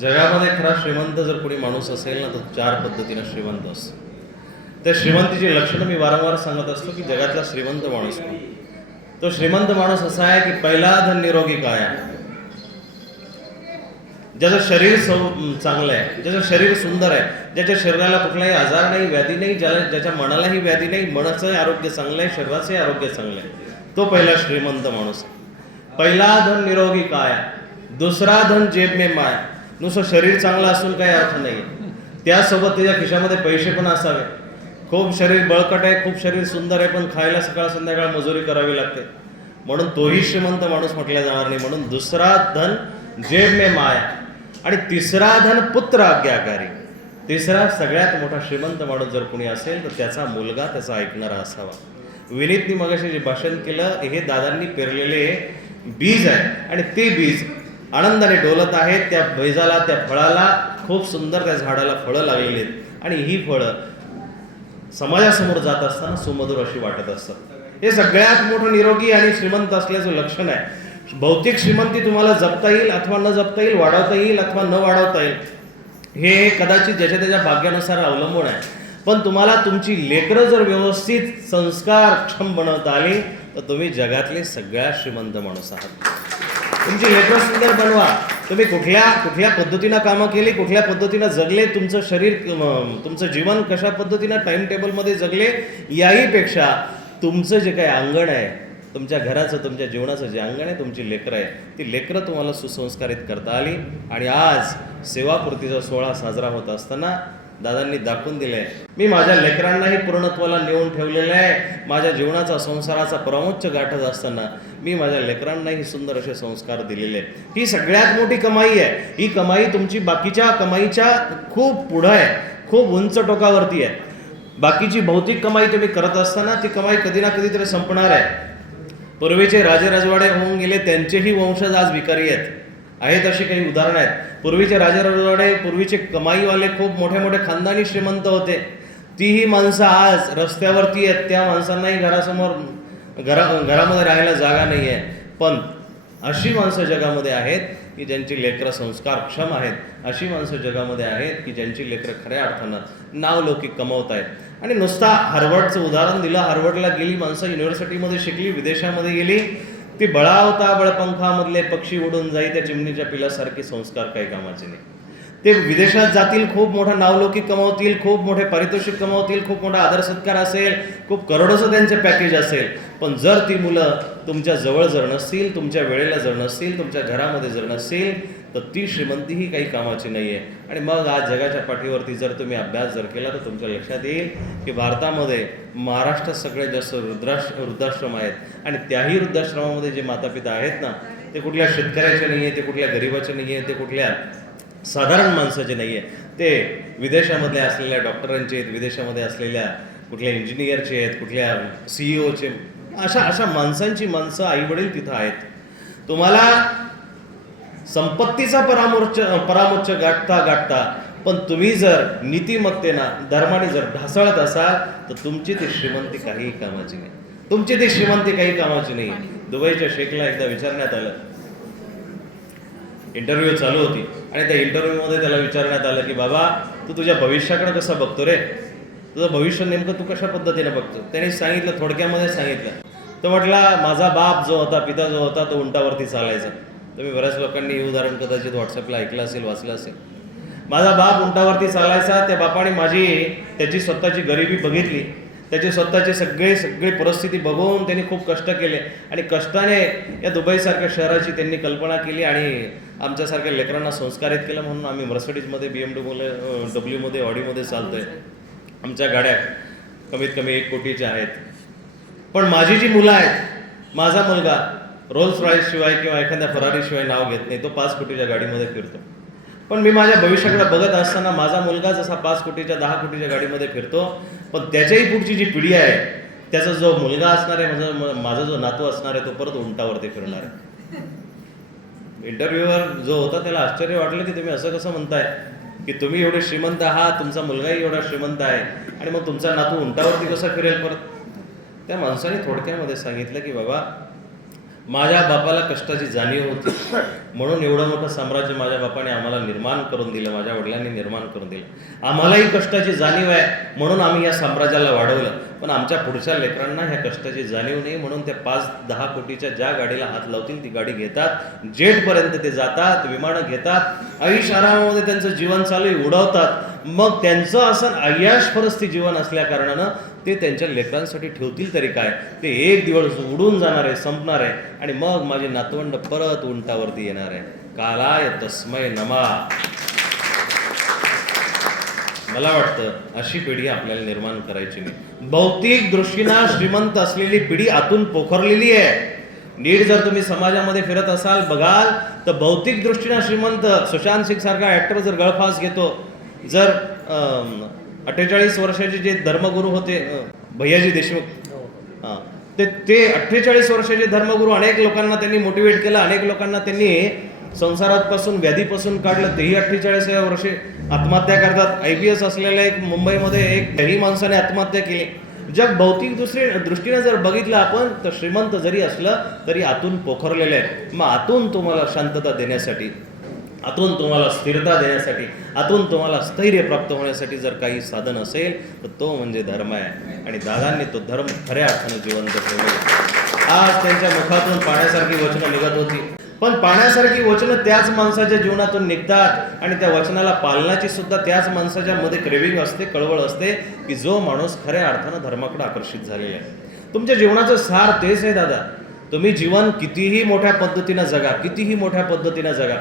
जगामध्ये खरा श्रीमंत जर कोणी माणूस असेल ना, तर 4 पद्धतीनं श्रीमंत असतो. त्या श्रीमंतीची लक्षणं मी वारंवार सांगत असतो की जगातला श्रीमंत माणूस कोण. तो श्रीमंत माणूस असा आहे की पहिला धन निरोगी काया, ज्याचं शरीर चांगलं आहे, ज्याचं शरीर सुंदर आहे, ज्याच्या शरीराला कुठलाही आजार नाही, व्याधी नाही, ज्याच्या मनालाही व्याधी नाही, मनाचं आरोग्य चांगलं आहे, शरीराचंही आरोग्य चांगलं आहे, तो पहिला श्रीमंत माणूस. पहिला धन निरोगी काया, दुसरा धन जेब में माया. नुसतं शरीर चांगलं असून काही अर्थ नाही, त्यासोबत त्याच्या खिशामध्ये पैसे पण असावे. खूप शरीर बळकट आहे, खूप शरीर सुंदर आहे, पण खायला सकाळ संध्याकाळ मजुरी करावी लागते, म्हणून तोही श्रीमंत माणूस म्हटला जाणार नाही. म्हणून दुसरा धन जेब में माया आणि तिसरा धन पुत्र आज्ञाकारी. तिसरा सगळ्यात मोठा श्रीमंत माणूस जर कोणी असेल तर त्याचा मुलगा त्याचा ऐकणारा असावा. विनीतनी मगाशी जे भाषण केलं हे दादांनी पेरलेले बीज आहे आणि ते बीज आनंदाने डोलत आहेत. त्या बीजाला, त्या फळाला खूप सुंदर त्या झाडाला फळं लागलेली आहेत आणि ही फळं समाजासमोर जात असताना सुमधुर अशी वाटत असतात. हे सगळ्यात मोठं निरोगी आणि श्रीमंत असल्याचं लक्षण आहे. भौतिक श्रीमंती तुम्हाला जपता येईल अथवा न जपता येईल, वाढवता येईल अथवा न वाढवता येईल, हे कदाचित ज्याच्या त्याच्या भाग्यानुसार अवलंबून आहे. पण तुम्हाला तुमची लेकरं जर व्यवस्थित संस्कारक्षम बनवता आली तर तुम्ही जगातले सगळ्यात श्रीमंत माणूस आहात. तुमची लेकरं सुंदर बनवा. तुम्ही कुठल्या पद्धतीनं कामं केली, कुठल्या पद्धतीनं जगले, तुमचं शरीर, तुमचं जीवन कशा पद्धतीनं टाइम टेबलमध्ये जगले, याहीपेक्षा तुमचं जे काही अंगण आहे, तुमच्या घराचं, तुमच्या जीवनाचं जे अंगण आहे, तुमची लेकरं आहे, ती लेकरं तुम्हाला सुसंस्कारित करता आली. आणि आज सेवापूर्तीचा सोहळा साजरा होत असताना दादांनी दाखवून दिलं आहे, मी माझ्या लेकरांनाही पूर्णत्वाला नेऊन ठेवलेलं आहे. माझ्या जीवनाचा, संसाराचा परमोच्च गाठत असताना मी माझ्या लेकरांनाही सुंदर असे संस्कार दिलेले आहेत. ही सगळ्यात मोठी कमाई आहे. ही कमाई तुमची बाकीच्या कमाईच्या खूप पुढं आहे, खूप उंच टोकावरती आहे. बाकीची भौतिक कमाई तुम्ही करत असताना ती कमाई कधी ना कधीतरी संपणार आहे. पूर्वीचे राजे राजवाडे होऊन गेले, त्यांचेही वंशज आज भिकारी आहेत अशी काही उदाहरणं आहेत. पूर्वीचे राजे राजवाडे, पूर्वीचे कमाईवाले खूप मोठे मोठे खानदानी श्रीमंत होते. तीही माणसं आज रस्त्यावरती आहेत. त्या माणसांनाही घरासमोर घरामध्ये राहायला जागा नाही आहे. पण अशी माणसं जगामध्ये आहेत की ज्यांची लेकरं संस्कारक्षम आहेत. अशी माणसं जगामध्ये आहेत की ज्यांची लेकरं खऱ्या अर्थानं नावलौकिक कमवत आहेत. आणि नुसता हार्वर्डचं उदाहरण दिलं. हार्वर्डला गेली माणसं, युनिव्हर्सिटीमध्ये शिकली, विदेशामध्ये गेली, ती बळावता बळपंखामधले पक्षी उडून जाई त्या चिमणीच्या पिलासारखे संस्कार काही कामाचे नाही. ते विदेशात जातील, खूप मोठं नावलौकिक कमावतील, खूप मोठे पारितोषिक कमावतील, खूप मोठा आदर सत्कार असेल, खूप करोडोचं त्यांचे पॅकेज असेल. पण जर ती मुलं तुमच्या जवळ जर नसतील, तुमच्या वेळेला जर नसतील, तुमच्या घरामध्ये जर नसतील, तर ती श्रीमंतीही काही कामाची नाही आहे. आणि मग आज जगाच्या पाठीवरती जर तुम्ही अभ्यास जर केला तर तुमच्या लक्षात येईल की भारतामध्ये, महाराष्ट्रात सगळ्यात जास्त वृद्धाश्रम आहेत. आणि त्याही वृद्धाश्रमामध्ये जे मातापिता आहेत ना, ते कुठल्या शेतकऱ्याचे नाही आहे, ते कुठल्या गरिबाचे नाही आहे, ते कुठल्या साधारण माणसाचे नाही आहे, ते विदेशामधल्या असलेल्या डॉक्टरांचे आहेत, विदेशामध्ये असलेल्या कुठल्या इंजिनियरचे आहेत, कुठल्या CEO चे, अशा माणसं आईवडील तिथं आहेत. तुम्हाला संपत्तीचा परामोच्च गाठता पण तुम्ही जर नीतिमत्तेनं, धर्माने जर ढासळत असाल तर तुमची ती श्रीमंती काही कामाची नाही. तुमची ती श्रीमंती काही कामाची नाही. दुबईच्या शेखला एकदा विचारण्यात आलं, इंटरव्ह्यू चालू होती आणि त्या इंटरव्ह्यूमध्ये त्याला विचारण्यात आलं की बाबा, तू तुझ्या भविष्याकडे कसं बघतो रे, तुझं भविष्य नेमकं तू कशा पद्धतीने बघतो. त्याने सांगितलं, थोडक्यामध्ये सांगितलं. तो म्हटला, माझा बाप जो होता, पिता जो होता, तो उंटावरती चालायचा. तुम्ही बऱ्याच लोकांनी हे उदाहरण कदाचित व्हॉट्सअपला ऐकलं असेल, वाचलं असेल. माझा बाप उंटावरती चालायचा. त्या बापाने त्याची स्वतःची गरिबी बघितली, त्याची स्वतःची सगळी परिस्थिती बघून त्यांनी खूप कष्ट केले आणि कष्टाने या दुबईसारख्या शहराची त्यांनी कल्पना केली आणि आमच्यासारख्या लेकरांना संस्कारित केलं. म्हणून आम्ही मर्सिडीजमध्ये, BMW मध्ये, ऑडीमध्ये चालतोय. आमच्या गाड्या कमीत कमी 1 कोटीच्या आहेत. पण माझी जी मुलं आहेत, माझा मुलगा रोल्स रॉयस शिवाय किंवा एखाद्या फरारी शिवाय नाव घेत नाही, तो 5 कोटीच्या गाडीमध्ये फिरतो. पण मी माझ्या भविष्याकडे बघत असताना माझा मुलगा जसा 5 कोटीच्या 10 कोटीच्या गाडीमध्ये फिरतो, पण त्याच्याही पुढची जी पिढी आहे, त्याचा जो मुलगा असणार आहे, माझा जो नातू असणार आहे, तो परत उंटावरती फिरणार आहे. इंटरव्ह्यूवर जो होता त्याला आश्चर्य वाटलं की तुम्ही असं कसं म्हणताय की तुम्ही एवढे श्रीमंत आहात, तुमचा मुलगाही एवढा श्रीमंत आहे आणि मग तुमचा नातू उंटावरती कसा फिरेल परत. त्या माणसाने थोडक्यामध्ये सांगितलं की बाबा, माझ्या बापाला कष्टाची जाणीव होती म्हणून एवढं मोठं साम्राज्य माझ्या बापाने आम्हाला निर्माण करून दिलं, माझ्या वडिलांनी निर्माण करून दिलं. आम्हालाही कष्टाची जाणीव आहे म्हणून आम्ही या साम्राज्याला वाढवलं. पण आमच्या पुढच्या लेकरांना ह्या कष्टाची जाणीव नाही म्हणून ते 5-10 कोटीच्या ज्या गाडीला हात लावतील ती गाडी घेतात, जेटपर्यंत ते जातात, विमानं घेतात, ऐश आरामामध्ये त्यांचं जीवन चालू आहे, उडवतात. मग त्यांचं असं अय्याश परिस्थिती जीवन असल्या कारणानं ते त्यांच्या लेकरांसाठी ठेवतील तरी काय, ते एक दिवस उडून जाणार आहे, संपणार आहे आणि मग माझी नातवंड परत उंटावरती येणार आहे. कालाय तस्मै नमा. मला वाटतं अशी पिढी आपल्याला निर्माण करायची नाही. भौतिक दृष्टीनं श्रीमंत असलेली पिढी आतून पोखरलेली आहे. नीट जर तुम्ही समाजामध्ये फिरत असाल बघाल तर भौतिक दृष्टीनं श्रीमंत सुशांत सिंग सारखा ऍक्टर जर गळफास घेतो, जर 48 वर्षाचे जे धर्मगुरू होते भैयाजी देशमुख, ते 48 वर्षाचे धर्मगुरू, अनेक लोकांना त्यांनी मोटिवेट केलं, अनेक लोकांना त्यांनी संसारापासून व्याधीपासून काढलं, तेही 48व्या वर्षी आत्महत्या करतात. IPS असलेल्या एक मुंबईमध्ये एक दही माणसाने आत्महत्या केली. जग भौतिक दृष्टीने जर बघितलं आपण तर श्रीमंत जरी असलं तरी आतून पोखरलेलं आहे. मग आतून तुम्हाला शांतता देण्यासाठी, आतून तुम्हाला स्थिरता देण्यासाठी, आतून तुम्हाला स्थैर्य प्राप्त होण्यासाठी जर काही साधन असेल तर तो म्हणजे धर्म आहे. आणि दादांनी तो धर्म खऱ्या अर्थानं जिवंत ठेवला. आज त्यांच्या मुखातून पाण्यासारखी वचनं निघत होती, पण पाण्यासारखी वचनं त्याच माणसाच्या जीवनातून निघतात आणि त्या वचनाला पालनाची सुद्धा त्याच माणसाच्या मध्ये क्रेविंग असते, कळवळ असते की जो माणूस खऱ्या अर्थानं धर्माकडे आकर्षित झालेला आहे. तुमच्या जीवनाचं सार तेच आहे दादा. तुम्ही जीवन कितीही मोठ्या पद्धतीनं जगा, कितीही मोठ्या पद्धतीनं जगा,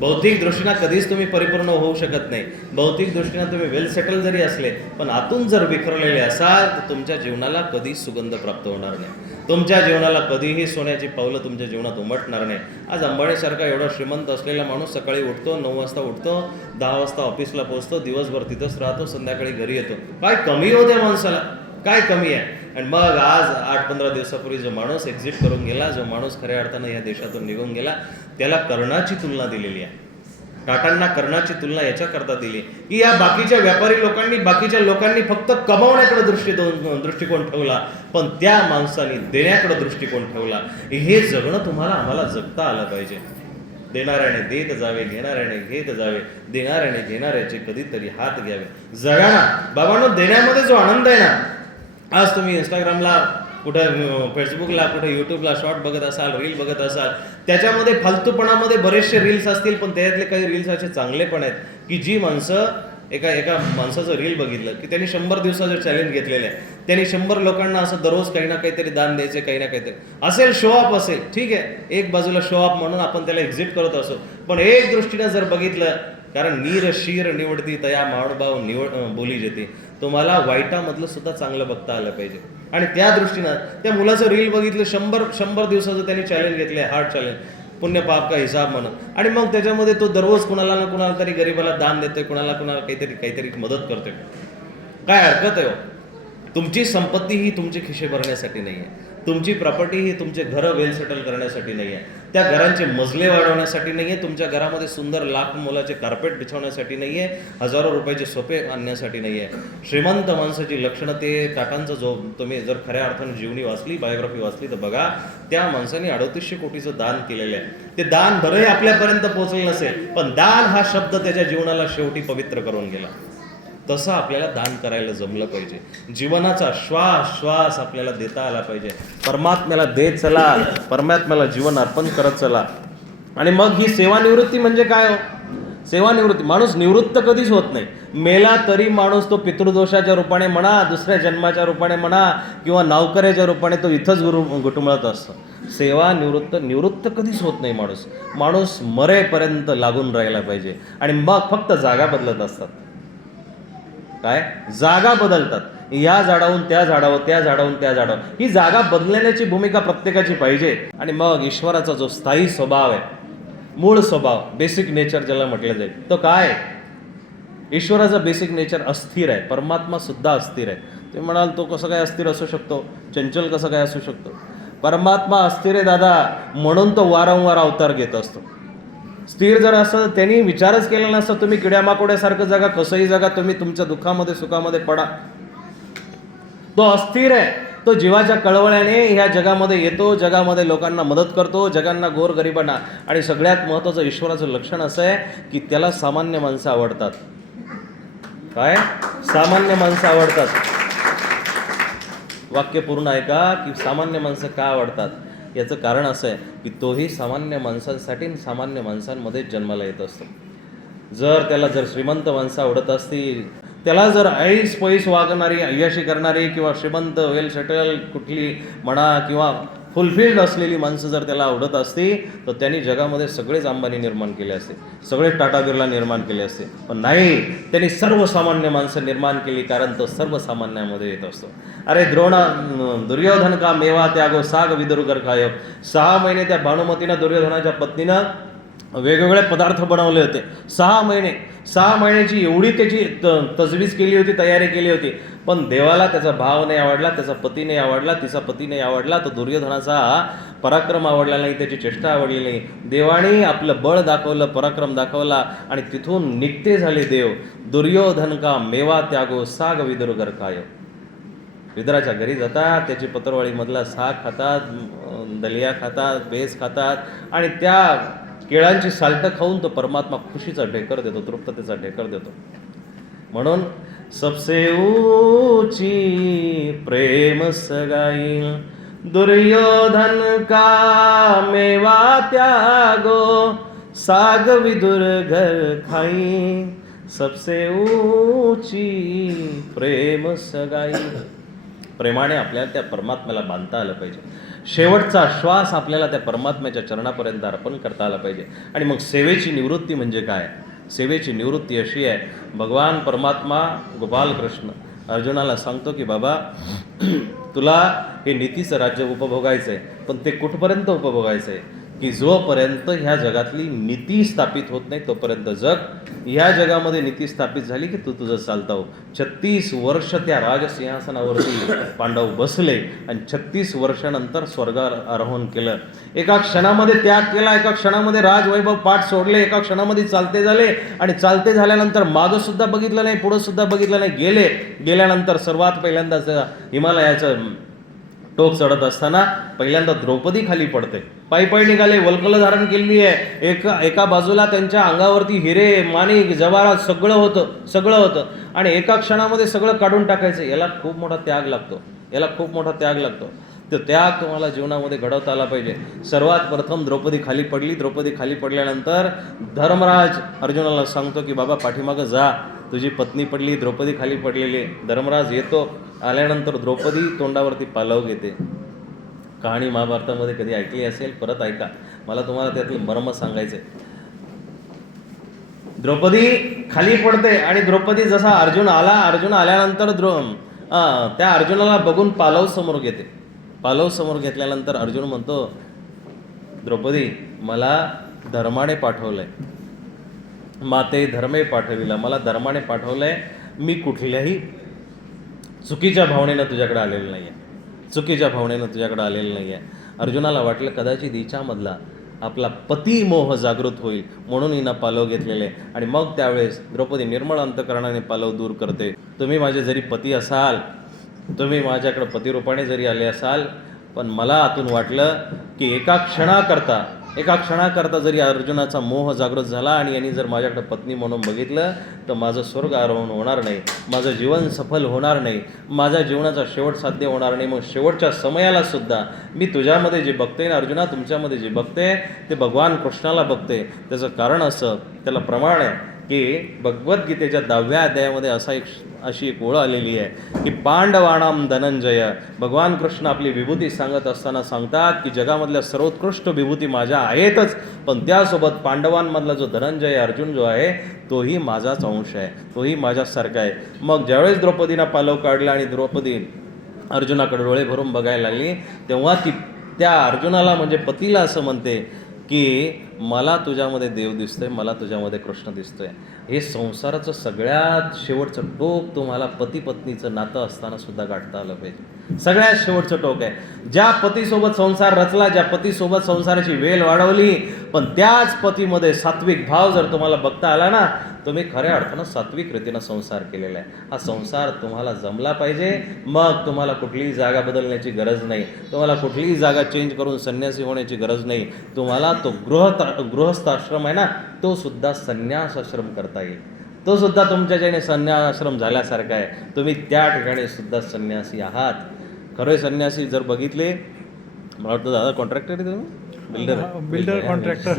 भौतिक दृष्टीनं कधीच तुम्ही परिपूर्ण होऊ शकत नाही. भौतिक दृष्टीनं तुम्ही वेल सेटल जरी असले पण आतून जर विखरलेले असाल तर तुमच्या जीवनाला कधीच सुगंध प्राप्त होणार नाही. तुमच्या जीवनाला कधीही सोन्याची पावलं तुमच्या जीवनात उमटणार नाही. आज अंबानीसारखा एवढा श्रीमंत असलेला माणूस सकाळी उठतो, 9 वाजता उठतो, 10 वाजता ऑफिसला पोहोचतो, दिवसभर तिथंच राहतो, संध्याकाळी घरी येतो. काय कमी होते माणसाला, काय कमी आहे? आणि मग आज 8-15 दिवसापूर्वी जो माणूस एक्झिट करून गेला, जो माणूस खऱ्या अर्थानं या देशातून निघून गेला, त्याला कर्णाची तुलना दिलेली आहे. टाटांना कर्णाची तुलना याच्याकरता दिली की या बाकीच्या व्यापारी लोकांनी, बाकीच्या लोकांनी फक्त कमावण्याकडे दृष्टिकोन ठेवला, पण त्या माणसाने देण्याकडे दृष्टिकोन ठेवला. हे जगणं तुम्हाला आम्हाला जगता आलं पाहिजे. देणाऱ्याने देत जावे, घेणाऱ्याने घेत जावे, देणाऱ्याने घेणाऱ्याचे कधीतरी हात घ्यावे. जगा ना बाबांनो, देण्यामध्ये जो आनंद आहे ना. आज तुम्ही इंस्टाग्रामला, कुठं फेसबुकला, कुठं यूट्यूबला शॉर्ट बघत असाल, रील बघत असाल, त्याच्यामध्ये फालतूपणामध्ये बरेचसे रील्स असतील, पण त्यातले काही रील्स असे चांगले पण आहेत की जी माणसं एका माणसाचं रील बघितलं की त्यांनी 100 दिवसाचं चॅलेंज घेतलेलं आहे. त्यांनी 100 लोकांना असं दररोज काही ना काहीतरी दान द्यायचे, काही ना काहीतरी असेल, शो ऑफ असेल, ठीक आहे, एक बाजूला शो ऑफ म्हणून आपण त्याला एक्झिट करत असो. पण एक दृष्टीनं जर बघितलं, कारण नीर शीर निवडती तया माणभाव बोली जेते, तुम्हाला वाईटामधलं सुद्धा चांगलं बघता आलं पाहिजे. आणि त्या दृष्टीनं त्या मुलाचं रील बघितलं, 100 दिवसाचं त्यांनी चॅलेंज घेतलंय, हार्ड चॅलेंज, पुण्य पाप का हिसाब म्हणून. आणि मग त्याच्यामध्ये तो दररोज कुणाला ना कुणाला तरी गरीबाला दान देतोय, कुणाला काहीतरी मदत करतोय. काय हरकत आहे हो? तुमची संपत्ती ही तुमचे खिशे भरण्यासाठी नाही आहे. तुमची प्रॉपर्टी ही तुमचे घरं वेल सेटल करण्यासाठी नाही आहे. त्या घरांचे मजले वाढवण्यासाठी नाही आहे. तुमच्या घरामध्ये सुंदर लाख मोलाचे कार्पेट बिछवण्यासाठी नाही आहे. हजारो रुपयाचे सोफे आणण्यासाठी नाही आहे. श्रीमंत माणसाची लक्षणं ते टाटांचं, जो तुम्ही जर खऱ्या अर्थानं जीवनी वाचली, बायोग्राफी वाचली तर बघा, त्या माणसाने 3800 कोटीचं दान केलेलं आहे. ते दान भरही आपल्यापर्यंत पोहोचलं नसेल, पण दान हा शब्द त्याच्या जीवनाला शेवटी पवित्र करून गेला. तसं आपल्याला दान करायला जमलं पाहिजे. जीवनाचा श्वास आपल्याला देता आला पाहिजे. परमात्म्याला देत चला, परमात्म्याला जीवन अर्पण करत चला. आणि मग ही सेवानिवृत्ती म्हणजे काय हो? सेवानिवृत्ती, माणूस निवृत्त कधीच होत नाही. मेला तरी माणूस तो पितृदोषाच्या रूपाने म्हणा, दुसऱ्या जन्माच्या रूपाने म्हणा, किंवा नौकऱ्याच्या रूपाने तो इथंच घुटमळत असतो. निवृत्त कधीच होत नाही माणूस मरेपर्यंत लागून राहायला पाहिजे. आणि मग फक्त जागा बदलत असतात. काय जागा बदलतात, या झाडावरून त्या झाडावर, त्या झाडावरून त्या झाडावर. ही जागा बदलण्याची भूमिका प्रत्येकाची पाहिजे. आणि मग ईश्वराचा जो स्थायी स्वभाव आहे, मूळ स्वभाव, बेसिक नेचर ज्याला म्हटलं जाईल, तो काय? ईश्वराचा बेसिक नेचर अस्थिर आहे. परमात्मा सुद्धा अस्थिर आहे. ते म्हणाल तो कसं काय अस्थिर असू शकतो, चंचल कसं काय असू शकतो? परमात्मा अस्थिर आहे दादा, म्हणून तो वारंवार अवतार घेत असतो. स्थिर जर असं त्यांनी विचारच केला नसता, तुम्ही किड्यामाकोड्यासारखं जगा, कसंही जगा, तुम्ही तुमच्या दुःखामध्ये सुखामध्ये पडा. तो अस्थिर आहे. तो जीवाच्या कळवळ्याने ह्या जगामध्ये येतो, जगामध्ये लोकांना मदत करतो, जगांना गोरगरिबांना. आणि सगळ्यात महत्त्वाचं ईश्वराचं लक्षण असं आहे की त्याला सामान्य माणसं आवडतात. काय? सामान्य माणसं आवडतात. वाक्य पूर्ण ऐका की सामान्य माणसं का आवडतात. याचं कारण असं आहे की तोही सामान्य माणसांसाठी सामान्य माणसांमध्ये जन्माला येत असतो. त्याला जर श्रीमंत माणसं आवडत असतील, त्याला जर ऐस पैस वागणारी, अय्याशी करणारी किंवा श्रीमंत वेल सेटल कुठली म्हणा किंवा फुलफिल्ड असलेली माणसं जर त्याला आवडत असती तर त्यांनी जगामध्ये सगळेच अंबानी निर्माण केले असते, सगळे टाटा बिर्ला निर्माण केले असते. पण नाही, त्यांनी सर्वसामान्य माणसं निर्माण केली, कारण तो सर्वसामान्यामध्ये येत असतो. अरे दुर्योधन का मेवा त्यागो साग विदुरगर खाय. 6 महिने त्या भानुमतीनं, दुर्योधनाच्या पत्नीनं वेगवेगळे पदार्थ बनवले होते. 6 महिन्याची एवढी त्याची तजवीज केली होती, तयारी केली होती. पण देवाला त्याचा भाव नाही आवडला, त्याचा पती नाही आवडला, तिचा पती नाही आवडला, तो दुर्योधनाचा पराक्रम आवडला नाही, त्याची चेष्टा आवडली नाही. देवाने आपलं बळ दाखवलं, पराक्रम दाखवला आणि तिथून निघते झाले देव. दुर्योधन का मेवा त्यागो साग विदुरगर खाय. विदराच्या घरी जातात, त्याची पत्रवाळीमधला साग खातात, दलिया खातात, बेस खातात आणि त्या केळांची साल्टं खाऊन तो परमात्मा खुशीचा ढेकर देतो, तृप्ततेचा ढेकर देतो. म्हणून सबसे ऊंची प्रेम सगाई दुर्योधन का मेवा त्यागो साग विदुर घर खाई. सबसे ऊंची प्रेम सगाई. प्रेमाने आपल्याला त्या परमात्म्याला बांधता आलं पाहिजे. शेवटचा श्वास आपल्याला त्या परमात्म्याच्या चरणापर्यंत अर्पण करता आला पाहिजे. आणि मग सेवेची निवृत्ती म्हणजे काय? सेवेची निवृत्ती अशी आहे, भगवान परमात्मा गोपाल कृष्ण अर्जुनाला सांगतो की बाबा तुला हे नीतीचं राज्य उपभोगायचं आहे, पण ते कुठपर्यंत उपभोगायचं आहे की जोपर्यंत ह्या जगातली नीती स्थापित होत नाही तोपर्यंत जग. ह्या जगामध्ये नीती स्थापित झाली की तू तुझं चालता हो. 36 वर्ष त्या राजसिंहासनावरती पांडव बसले आणि 36 वर्षानंतर स्वर्गावर आरोहण केलं. एका क्षणामध्ये त्याग केला, एका क्षणामध्ये राजवैभव पाठ सोडले, एका क्षणामध्ये चालते झाले आणि चालते झाल्यानंतर मागं सुद्धा बघितलं नाही, पुढं सुद्धा बघितलं नाही. गेल्यानंतर सर्वात पहिल्यांदा हिमालयाचं टोक चढत असताना पहिल्यांदा द्रौपदी खाली पडते. पायी निघाले, वल्कल धारण केलेली आहे. एका बाजूला त्यांच्या अंगावरती हिरे, माणिक, जवाहरात सगळं होतं आणि एका क्षणामध्ये सगळं काढून टाकायचं. याला खूप मोठा त्याग लागतो. तो त्याग तुम्हाला जीवनामध्ये घडवता आला पाहिजे. सर्वात प्रथम द्रौपदी खाली पडली. द्रौपदी खाली पडल्यानंतर धर्मराज अर्जुनाला सांगतो की बाबा पाठीमागं जा, तुझी पत्नी पडली, द्रौपदी खाली पडलेली. धर्मराज येतो, आल्यानंतर द्रौपदी तोंडावरती पालव घेते. कहाणी महाभारतामध्ये कधी ऐकली असेल, परत ऐका, मला तुम्हाला त्यातलं मर्म सांगायचंय. द्रौपदी खाली पडते आणि द्रौपदी जसा अर्जुन आल्यानंतर त्या अर्जुनाला बघून पालव समोर घेते. पालव समोर घेतल्यानंतर अर्जुन म्हणतो, द्रौपदी मला धर्माने पाठवलंय, माते धर्मे पाठविला, मला धर्माने पाठवलंय. मी कुठल्याही चुकीच्या भावनेनं तुझ्याकडे आलेलं नाही आहे. अर्जुनाला वाटलं कदाचित हिच्यामधला आपला पती मोह जागृत होईल म्हणून हिनं पालव घेतलेले. आणि मग त्यावेळेस द्रौपदी निर्मळ अंतकरणाने पालव दूर करते. तुम्ही माझे जरी पती असाल, तुम्ही माझ्याकडे पतिरूपाने जरी आले असाल, पण मला आतून वाटलं की एका क्षणाकरता जरी अर्जुनाचा मोह जागृत झाला आणि यांनी जर माझ्याकडे पत्नी म्हणून बघितलं तर माझं स्वर्ग आरोहण होणार नाही, माझं जीवन सफल होणार नाही, माझ्या जीवनाचा शेवट साध्य होणार नाही. मग शेवटच्या समयाला सुद्धा मी तुझ्यामध्ये जे बघते ना अर्जुना, तुमच्यामध्ये जे बघते ते भगवान कृष्णाला बघते. त्याचं कारण असं, त्याला प्रमाण आहे की भगवद्गीतेच्या 10व्या अध्यायामध्ये अशी एक ओळ आलेली आहे की पांडवाणाम धनंजय. भगवान कृष्ण आपली विभूती सांगत असताना सांगतात की जगामधल्या सर्वोत्कृष्ट विभूती माझ्या आहेतच, पण त्यासोबत पांडवांमधला जो धनंजय अर्जुन जो आहे तोही माझाच अंश आहे, तोही माझ्यासारखा आहे. मग ज्यावेळेस द्रौपदीनं पालव काढला आणि द्रौपदी अर्जुनाकडे डोळे भरून बघायला लागली, तेव्हा ती त्या अर्जुनाला म्हणजे पतीला असं म्हणते की मला तुझ्यामध्ये देव दिसतोय, मला तुझ्यामध्ये कृष्ण दिसतोय. हे संसाराचं सगळ्यात शेवटचं टोक तुम्हाला पती पत्नीचं नातं असताना सुद्धा गाठता आलं पाहिजे. सगळ्यात शेवटचं टोक आहे. ज्या पतीसोबत संसार रचला, ज्या पतीसोबत संसाराची वेल वाढवली, पण त्याच पतीमध्ये सात्विक भाव जर तुम्हाला बघता आला ना, तुम्ही खऱ्या अर्थानं सात्विक रीतीनं संसार केलेला आहे. हा संसार तुम्हाला जमला पाहिजे. मग तुम्हाला कुठलीही जागा बदलण्याची गरज नाही, तुम्हाला कुठलीही जागा चेंज करून संन्यासी होण्याची गरज नाही. तुम्हाला तो गृहस्थ आश्रम आहे ना, तो सुद्धा संन्यास आश्रम करता येईल. तो सुद्धा तुमच्याच्याने संन्यास आश्रम झाल्यासारखा आहे. तुम्ही त्या ठिकाणी सुद्धा संन्यासी आहात. खरे संन्यासी जर बघितले, मला वाटतं दादा कॉन्ट्रॅक्टर आहे तुम्ही, बिल्डर कॉन्ट्रॅक्टर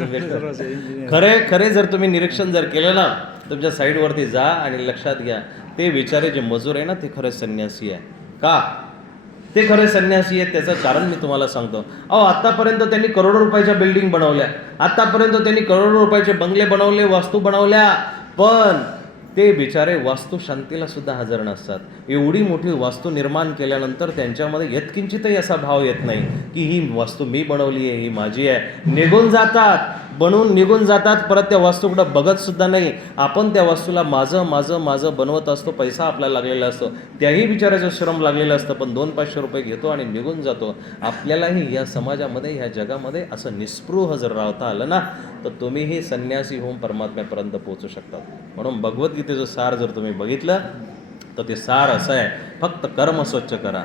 खरे जर तुम्ही निरीक्षण जर केलं ना, तुमच्या साईडवरती जा आणि लक्षात घ्या, ते बिचारे जे मजूर आहे ना, ते खरे संन्यासी आहे. का ते खरे संन्यासी आहेत त्याचं कारण मी तुम्हाला सांगतो. आतापर्यंत त्यांनी करोडो रुपयाच्या बिल्डिंग बनवल्या, आतापर्यंत त्यांनी करोडो रुपयाचे बंगले बनवले, वास्तू बनवल्या, पण ते बिचारे वास्तुशांतीला सुद्धा हजर नसतात. एवढी मोठी वास्तू निर्माण केल्यानंतर त्यांच्यामध्ये यत्किंचितही असा भाव येत नाही की ही वास्तू मी बनवली आहे, ही माझी आहे. निघून जातात, बनवून निघून जातात, परत त्या वास्तूकडं बघत सुद्धा नाही. आपण त्या वास्तूला माझं माझं माझं बनवत असतो, पैसा आपल्याला लागलेला असतो, त्याही बिचाराचं श्रम लागलेलं असतं, पण 200-500 रुपये घेतो आणि निघून जातो. आपल्यालाही या समाजामध्ये, ह्या जगामध्ये असं निस्पृह जर राहता आलं ना, तर तुम्हीही संन्यासी होऊन परमात्म्यापर्यंत पोहोचू शकतात. म्हणून भगवद्गीतेचं सार जर तुम्ही बघितलं तर ते सार असं आहे, फक्त कर्म स्वच्छ करा.